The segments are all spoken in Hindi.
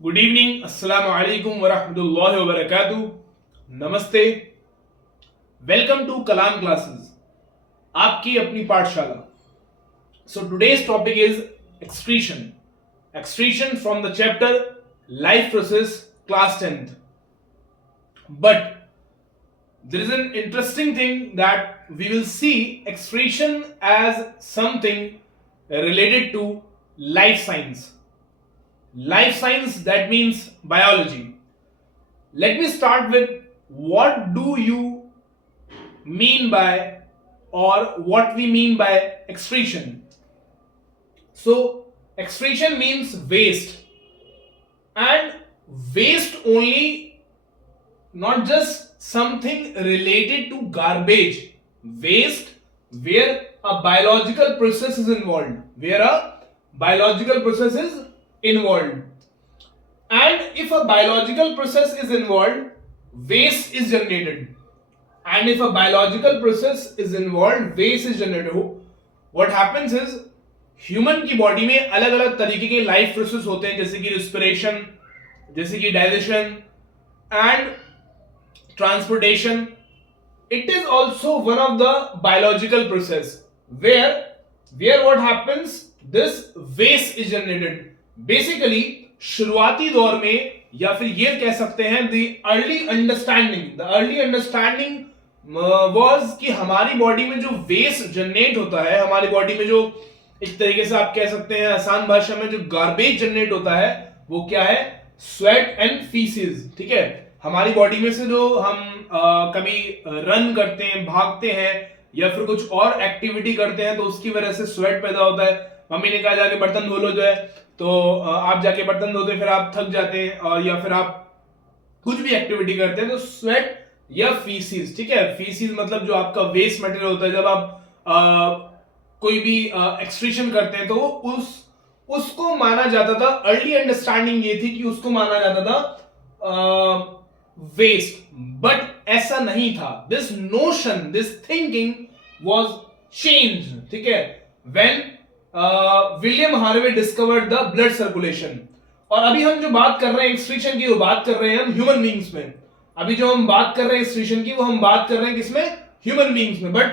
गुड इवनिंग, अस्सलाम वालेकुम वरहमतुल्लाहि वबरकातुहू। नमस्ते, वेलकम टू कलाम क्लासेस, आपकी अपनी पाठशाला। So today's topic is excretion. Excretion from the chapter life process, class 10th। But there is an interesting thing that we will see excretion as something related to life science. Life science, that means biology. Let me start with what do you mean by, or what we mean by excretion. So excretion means waste, and waste only, not just something related to garbage. Waste where a biological process is involved, where a biological process is involved. And if a biological process is involved, waste is generated. And if a biological process is involved, waste is generated. What happens is, human की बॉडी में अलग अलग तरीके के लाइफ प्रोसेस होते हैं, जैसे कि रिस्पिरेशन, जैसे कि digestion and transportation. It is also one of the biological process where what happens, this waste is generated. Basically शुरुआती दौर में, या फिर ये कह सकते हैं the early understanding was कि हमारी बॉडी में जो वेस्ट जनरेट होता है, हमारी बॉडी में जो एक तरीके से आप कह सकते हैं आसान भाषा में जो गार्बेज जनरेट होता है, वो क्या है? Sweat and faeces. ठीक है, हमारी बॉडी में से जो हम कभी रन करते हैं, भागते हैं, या फिर कुछ और एक्टिविटी करते हैं, तो उसकी वजह से स्वेट पैदा होता है। मम्मी ने कहा जाके बर्तन धो लो, जो है तो आप जाके बर्तन धोते, फिर आप थक जाते हैं, और या फिर आप कुछ भी एक्टिविटी करते हैं तो स्वेट या फीसिस। ठीक है, फीसिस मतलब जो आपका वेस्ट मटेरियल होता है, जब आप कोई भी एक्सक्रीशन करते हैं तो उसको माना जाता था, अर्ली अंडरस्टैंडिंग ये थी कि उसको माना जाता था वेस्ट, बट ऐसा नहीं था। This notion, this thinking was change. ठीक है, when William Harvey discovered the blood circulation. और अभी हम जो बात कर रहे हैं एक्सक्रीशन की, वो बात कर रहे हैं हम ह्यूमन बीइंग्स में। अभी जो हम बात कर रहे हैं एक्सक्रीशन की, वो हम बात कर रहे हैं किसमें? ह्यूमन बीइंग्स में। बट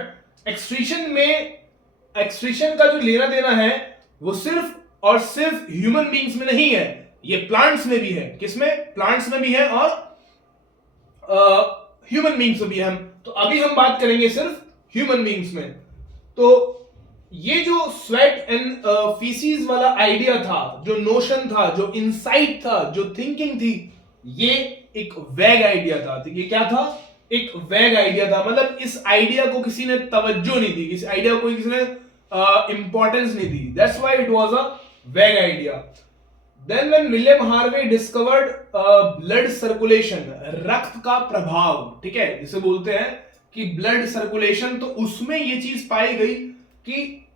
एक्सक्रीशन का जो लेना देना है, वो सिर्फ और सिर्फ ह्यूमन बीइंग्स में नहीं है, ये प्लांट्स में भी है। किसमें? प्लांट्स में भी है, और ह्यूमन बीइंग्स में भी है। हम तो अभी हम बात करेंगे सिर्फ ह्यूमन बीइंग्स में। तो ये जो स्वेट एंड फीसिस वाला आइडिया था, जो नोशन था, जो इंसाइट था, जो थिंकिंग थी, ये एक वैग आइडिया था। ठीक है, क्या था? एक वैग आइडिया था। मतलब इस आइडिया को किसी ने तवज्जो नहीं दी, इस आइडिया को किसी ने इंपॉर्टेंस नहीं दी। That's why it was a vague idea. Then when William Harvey discovered blood circulation, रक्त का प्रभाव, ठीक है, जिसे बोलते हैं कि ब्लड सर्कुलेशन, तो उसमें ये चीज पाई गई कि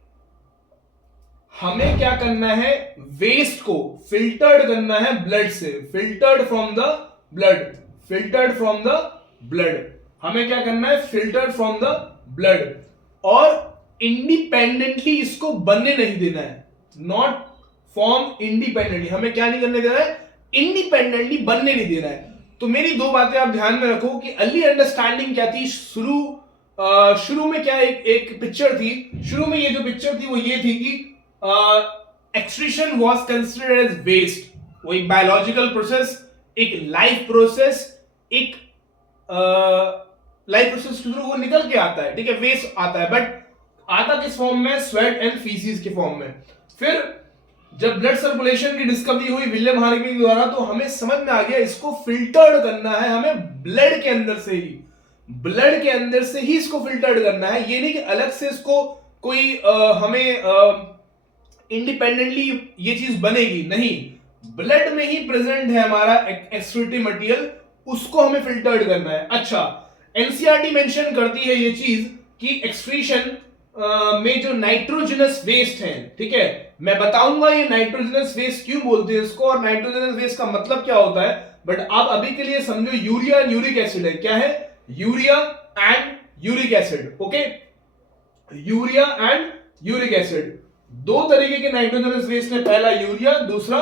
हमें क्या करना है? वेस्ट को फिल्टर्ड करना है ब्लड से, filtered from the blood, filtered from the blood. हमें क्या करना है? फिल्टर्ड फ्रॉम द ब्लड, और इंडिपेंडेंटली इसको बनने नहीं देना है। नॉट फॉर्म इंडिपेंडेंटली, हमें क्या नहीं करने देना है? इंडिपेंडेंटली बनने नहीं देना है। तो मेरी दो बातें आप ध्यान में रखो कि अर्ली अंडरस्टैंडिंग क्या थी। शुरू में क्या एक पिक्चर थी। शुरू में ये जो पिक्चर थी वो ये थी कि excretion was considered as waste. वो एक बायोलॉजिकल प्रोसेस, एक लाइफ प्रोसेस, एक लाइफ प्रोसेस के थ्रू वो निकल के आता है। ठीक है, वेस्ट आता है, बट आता किस फॉर्म में? स्वेट एंड फीसिस के फॉर्म में। फिर जब ब्लड सर्कुलेशन की डिस्कवरी हुई विलियम हार्वे द्वारा, तो हमें समझ में आ गया इसको फिल्टर्ड करना है हमें ब्लड के अंदर से ही, ब्लड के अंदर से ही इसको फिल्टर्ड करना है। ये नहीं कि अलग से इसको कोई हमें इंडिपेंडेंटली ये चीज बनेगी, नहीं। ब्लड में ही प्रेजेंट है हमारा एक्सक्रीटरी मटेरियल, उसको हमें फिल्टर्ड करना है। अच्छा, एनसीईआरटी मेंशन करती है ये चीज कि एक्सक्रीशन में जो नाइट्रोजनस वेस्ट है, ठीक है, मैं बताऊंगा ये नाइट्रोजनस वेस्ट क्यों बोलते हैं इसको, और नाइट्रोजनस वेस्ट का मतलब क्या होता है। बट आप अभी के लिए समझो यूरिया एंड यूरिक एसिड है। क्या है? Urea and uric acid. Okay, urea and uric acid, दो तरीके के नाइट्रोजनस वेस्ट है, पहला यूरिया, दूसरा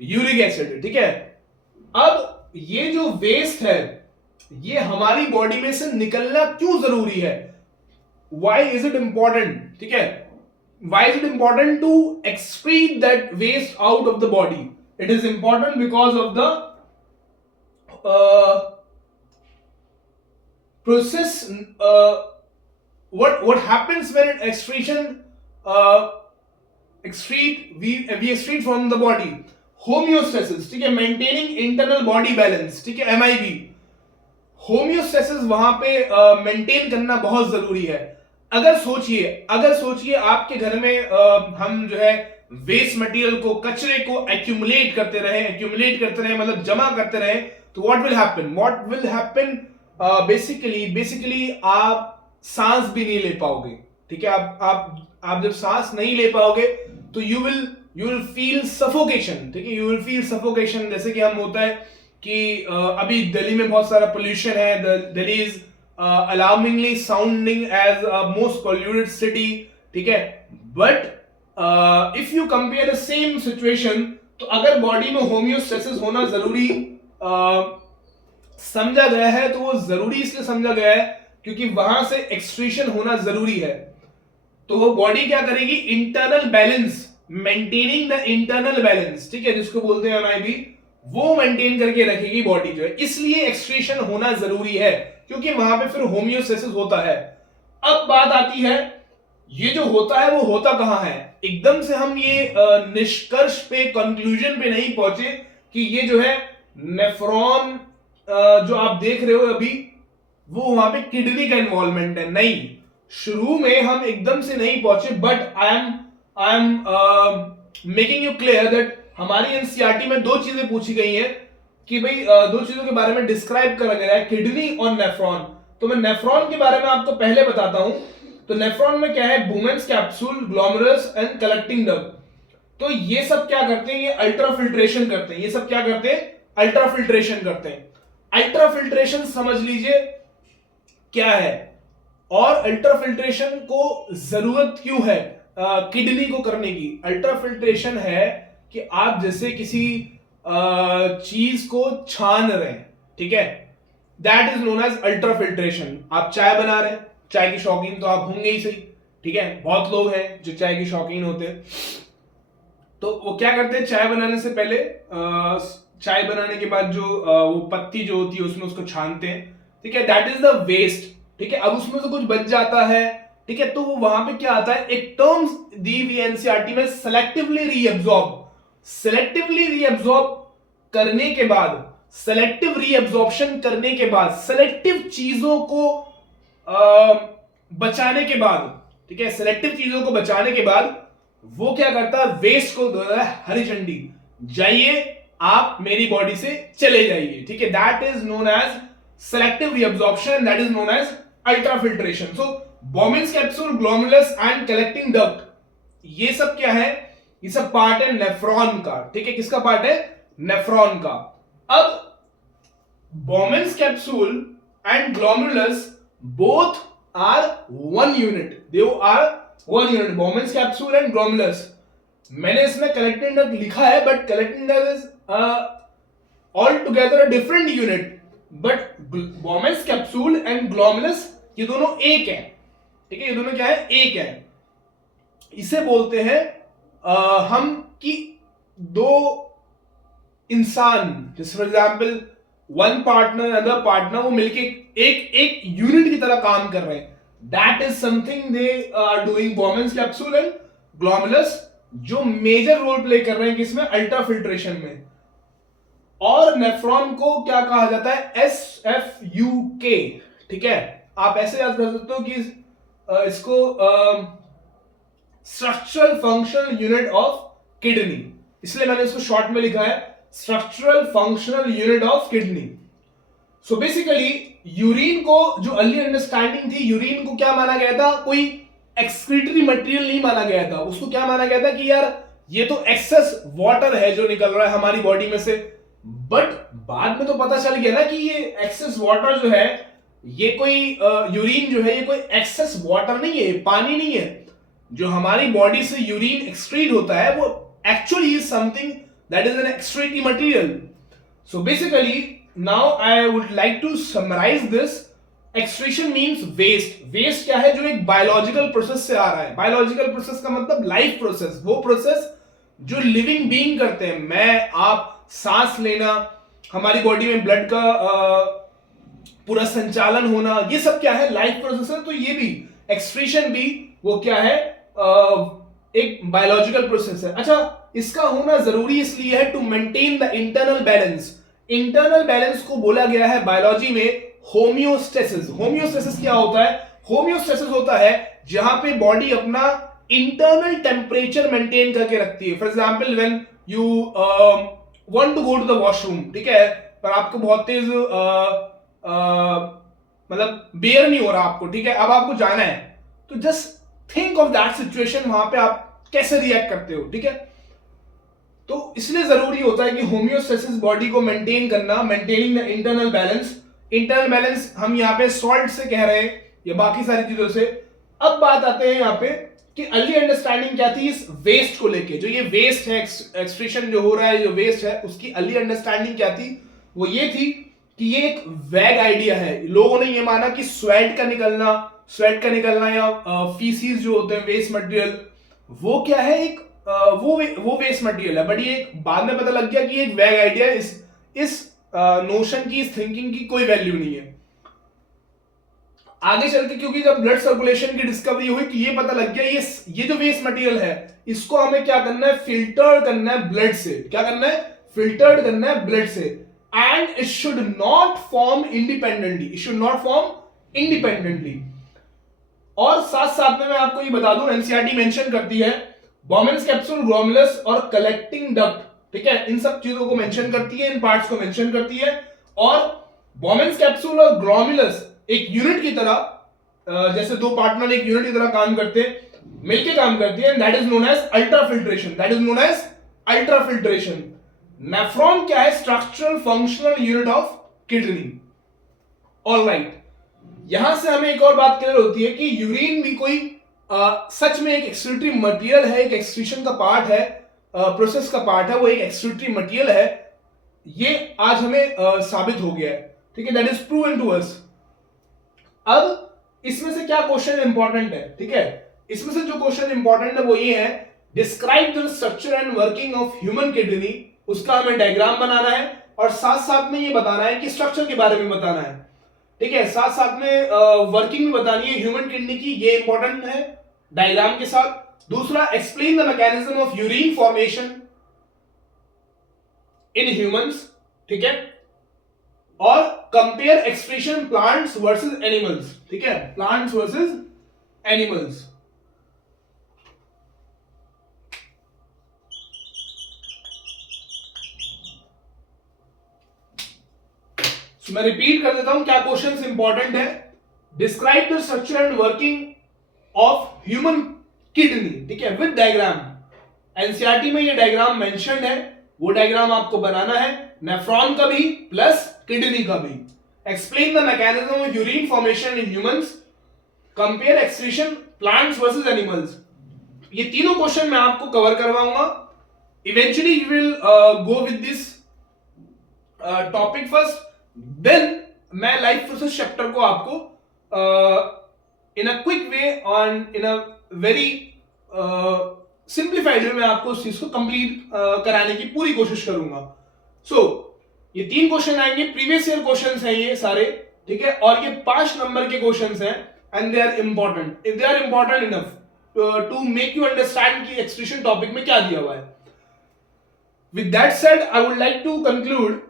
यूरिक एसिड, ठीक है। अब ये जो वेस्ट है ये हमारी बॉडी में से निकलना क्यों जरूरी है, वाई इज इट इंपॉर्टेंट, ठीक है। Why is it important to excrete that waste out of the body, it is important because of the process, what happens when it excretion we excrete from the body, homeostasis, ठीक है, maintaining internal body balance, ठीक है, MIB, होम्योस्टेसिस वहां पे मेंटेन करना बहुत जरूरी है। अगर सोचिए आपके घर में हम जो है वेस्ट मटेरियल को, कचरे को एक्यूमुलेट करते रहे मतलब जमा करते रहे, तो व्हाट विल हैपन बेसिकली आप सांस भी नहीं ले पाओगे, ठीक है। आप जब सांस नहीं ले पाओगे तो यू विल फील सफोकेशन, ठीक है, यू विल फील सफोकेशन। जैसे कि हम होता है कि अभी दिल्ली में बहुत सारा पोल्यूशन है, Delhi is alarmingly sounding as a most polluted city, ठीक है। But if you compare the same situation, तो अगर बॉडी में होम्योस्टेसिस होना जरूरी समझा गया है, तो वो जरूरी इसलिए समझा गया है क्योंकि वहां से एक्सक्रीशन होना जरूरी है। तो वो बॉडी क्या करेगी, internal balance, maintaining the internal balance, ठीक है, जिसको बोलते हैं MIB, वो मेंटेन करके रखेगी बॉडी जो है। इसलिए एक्सक्रीशन होना जरूरी है क्योंकि वहां पे फिर होम्योस्टेसिस होता है। अब बात आती है, ये जो होता है वो होता कहां है। एकदम से हम ये निष्कर्ष पे, कंक्लूजन पे नहीं पहुंचे कि ये जो है नेफ्रॉन जो आप देख रहे हो अभी, वो वहां पे किडनी का इन्वॉल्वमेंट है, नहीं। शुरू में हम एकदम से नहीं पहुंचे, but I am making you clear that हमारी एनसीईआरटी में दो चीजें पूछी गई हैं कि भाई दो चीजों के बारे में डिस्क्राइब करा गया है, किडनी और नेफ्रॉन। तो मैं नेफ्रॉन के बारे में आपको पहले बताता हूं। तो नेफ्रॉन में क्या है, Bowman's capsule, glomerulus and collecting duct. तो ये सब क्या करते हैं, ये अल्ट्राफिल्ट्रेशन करते हैं। ये सब क्या करते हैं, अल्ट्राफिल्ट्रेशन करते हैं। अल्ट्राफिल्ट्रेशन समझ लीजिए क्या है, और अल्ट्राफिल्ट्रेशन को जरूरत क्यों है किडनी को करने की। अल्ट्राफिल्ट्रेशन है कि आप जैसे किसी चीज को छान रहे हैं, ठीक है, that is known as ultrafiltration. आप चाय बना रहे हैं, चाय के शौकीन तो आप होंगे ही सही, ठीक है, बहुत लोग हैं जो चाय के शौकीन होते हैं। तो वो क्या करते हैं, चाय बनाने से पहले चाय बनाने के बाद जो वो पत्ती जो होती है उसमें उसको छानते हैं, ठीक है, दैट इज द वेस्ट, ठीक है। अब उसमें से कुछ बच जाता है, ठीक है, तो वो वहां पे क्या आता है, एक टर्म दी हुई एनसीईआरटी में, सेलेक्टिवली रीअब्सॉर्ब। सेलेक्टिवली रीअब्सॉर्ब करने के बाद, सेलेक्टिव रीअब्सॉर्प्शन करने के बाद, सेलेक्टिव चीजों को बचाने के बाद, ठीक है, सेलेक्टिव चीजों को बचाने के बाद वो क्या करता है, वेस्ट को हरी झंडी, जाइए आप मेरी बॉडी से चले जाइए, ठीक है। That is known as selective reabsorption, that is known as ultrafiltration. So Bowman's capsule, glomerulus and collecting duct, ये सब क्या है, ये सब पार्ट है नेफ्रॉन का, ठीक है। किसका पार्ट है, नेफ्रॉन का। अब Bowman's capsule and glomerulus both are one unit, they are one unit, Bowman's capsule and glomerulus. मैंने इसमें कलेक्टिंग डक्ट लिखा है, but collecting duct is all together a different unit, but Bowman's capsule and glomerulus ये दोनों एक है, ठीक है, ये दोनों क्या है, एक है। इसे बोलते हैं हम कि दो इंसान, जैसे for example one partner other partner, वो मिलके एक यूनिट की तरह काम कर रहे हैं, that is something they are doing. Bowman's capsule and glomerulus जो मेजर रोल प्ले कर रहे हैं किसमें, अल्ट्राफिल्ट्रेशन में। और नेफ्रॉन को क्या कहा जाता है, SFUK, ठीक है। आप ऐसे याद कर सकते हो कि इसको structural functional unit of kidney, इसलिए मैंने इसको शॉर्ट में लिखा है structural functional unit of kidney. So basically urine को, जो अर्ली अंडरस्टैंडिंग थी, यूरिन को क्या माना गया था, कोई एक्सक्रीटरी मटेरियल नहीं माना गया था। उसको क्या माना गया था कि यार ये तो एक्सेस वाटर है जो निकल रहा है हमारी बॉडी में से। बट बाद में तो पता चल गया ना कि ये एक्सेस वाटर जो है, ये कोई यूरिन जो है, ये कोई एक्सेस वाटर नहीं है, पानी नहीं है। जो हमारी बॉडी से यूरिन एक्सक्रीट होता है वो actually is something that is an excretory material. So basically now I would like to summarize this. Excretion means waste. Waste क्या है? जो एक बायोलॉजिकल प्रोसेस से आ रहा है. बायोलॉजिकल प्रोसेस का मतलब लाइफ प्रोसेस, वो प्रोसेस जो लिविंग बीइंग करते हैं. मैं, आप, सांस लेना, हमारी बॉडी में ब्लड का पूरा संचालन होना, ये सब क्या है? लाइफ प्रोसेस है. तो ये भी एक्सक्रीशन भी वो क्या है? एक बायोलॉजिकल प्रोसेस है. अच्छा, इसका होना जरूरी इसलिए है to maintain the internal balance. Internal balance को बोला गया है बायोलॉजी में होम्योस्टेसिस. होम्योस्टेसिस क्या होता है? होम्योस्टेसिस होता है जहां पे बॉडी अपना इंटरनल टेम्परेचर मेंटेन करके रखती है. For example when you want to go to the washroom, ठीक है, पर आपको बहुत तेज मतलब बेयर नहीं हो रहा आपको, ठीक है, अब आपको जाना है, तो just think of that situation. वहां पे आप कैसे रिएक्ट करते हो, ठीक है. तो इसलिए जरूरी होता है कि होम्योस्टेसिस बॉडी को मेंटेन करना, maintaining the internal balance. Internal balance हम यहाँ पे सॉल्ट से कह रहे हैं या बाकी सारी चीजों से. अब बात आते हैं यहाँ पे कि अर्ली अंडरस्टैंडिंग क्या थी इस वेस्ट को लेके. जो ये वेस्ट है, एक्सट्रेशन जो हो रहा है, जो वेस्ट है, उसकी अर्ली अंडरस्टैंडिंग क्या थी? वो ये थी कि ये एक वैग आइडिया है. लोगों ने ये माना कि स्वेट का निकलना या फीसीज जो होते हैं, वेस्ट मटेरियल, वो क्या है? एक वो वेस्ट मटेरियल है. बट ये बाद में पता लग गया कि एक वैग आइडिया है. इस नोशन की, इस थिंकिंग की कोई वैल्यू नहीं है. आगे चल के क्योंकि जब ब्लड सर्कुलेशन की डिस्कवरी हुई तो ये पता लग गया ये जो वेस्ट मटेरियल है, इसको हमें क्या करना है? फिल्टर करना है ब्लड से. क्या करना है? फिल्टर्ड करना है ब्लड से. And it should not form independently. और साथ साथ में मैं आपको ये बता दूं, एनसीईआरटी मेंशन करती है बॉमेंस कैप्सूल, ग्लोमेरुलस और कलेक्टिंग डक्ट, ठीक है, इन सब चीजों को मेंशन करती है, इन पार्ट्स को मेंशन करती है. और बॉमेंस कैप्सूल और ग्लोमेरुलस एक यूनिट की तरह, जैसे दो पार्टनर एक यूनिट की तरह काम करते हैं, मिलके काम करती है. That is known as ultrafiltration. Nephron क्या है? Structural functional unit of kidney. Alright, यहां से हमें एक और बात क्लियर होती है कि यूरिन भी कोई सच में एक एक्सक्रीटरी मटेरियल है, एक एक्सक्रीशन का पार्ट है, प्रोसेस का पार्ट है, वो एक एक्सक्रीटरी मटेरियल है. ये आज हमें साबित हो गया है, ठीक है. That is proven to us. अब इसमें से क्या क्वेश्चन इंपॉर्टेंट है, ठीक है, इसमें से जो क्वेश्चन इंपॉर्टेंट है वो ये है, describe the structure and working of human kidney. उसका हमें डायग्राम बनाना है और साथ साथ में ये बताना है कि स्ट्रक्चर के बारे में बताना है, ठीक है, साथ साथ में वर्किंग भी बतानी है ह्यूमन किडनी की. ये इंपॉर्टेंट है डायग्राम के साथ. दूसरा, explain the mechanism of urine formation in humans, ठीक है, और compare excretion plants versus animals, ठीक है, प्लांट्स वर्सेस एनिमल्स. So, मैं रिपीट कर देता हूं क्या क्वेश्चंस इंपॉर्टेंट है. Describe the structure and working of human kidney, ठीक है, विद डायग्राम. एनसीईआरटी में ये डायग्राम मेंशन्ड है, वो डायग्राम आपको बनाना है, नेफ्रॉन का भी प्लस किडनी का भी. Explain the mechanism of urine formation in humans, compare excretion plants versus animals. ये तीनों क्वेश्चन मैं आपको कवर करवाऊंगा. Eventually you will go with this topic first, then मैं लाइफ प्रोसेस चैप्टर को आपको in a quick way on in a very simplified way में आपको उस चीज को कंप्लीट कराने की पूरी कोशिश करूंगा. सो ये तीन क्वेश्चन आएंगे, प्रीवियस ईयर क्वेश्चंस हैं ये सारे, ठीक है, और ये 5 नंबर के क्वेश्चंस हैं. And they are important, they are important enough to make you understand कि एक्सक्रीशन टॉपिक में क्या दिया हुआ है. With that said, I would like to conclude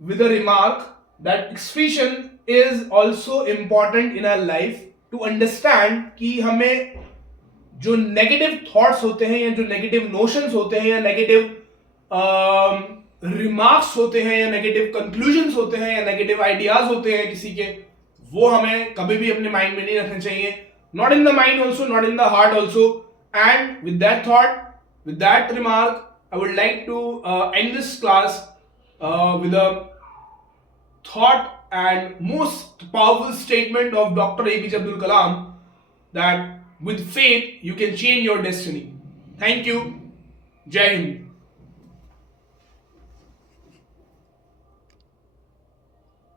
with a remark that excretion is also important in our life to understand कि हमें जो नेगेटिव थॉट्स होते हैं या जो नेगेटिव नोशंस होते हैं या नेगेटिव रिमार्क्स होते हैं या नेगेटिव कंक्लूजन्स होते हैं या नेगेटिव आइडियाज होते हैं किसी के, वो हमें कभी भी अपने माइंड में नहीं रखने चाहिए. Not in the mind also, not in the heart also. And with that thought, with that remark, I would like to end this class with a thought and most powerful statement of Dr. APJ Abdul Kalam, that with faith you can change your destiny. Thank you. Jai Hind.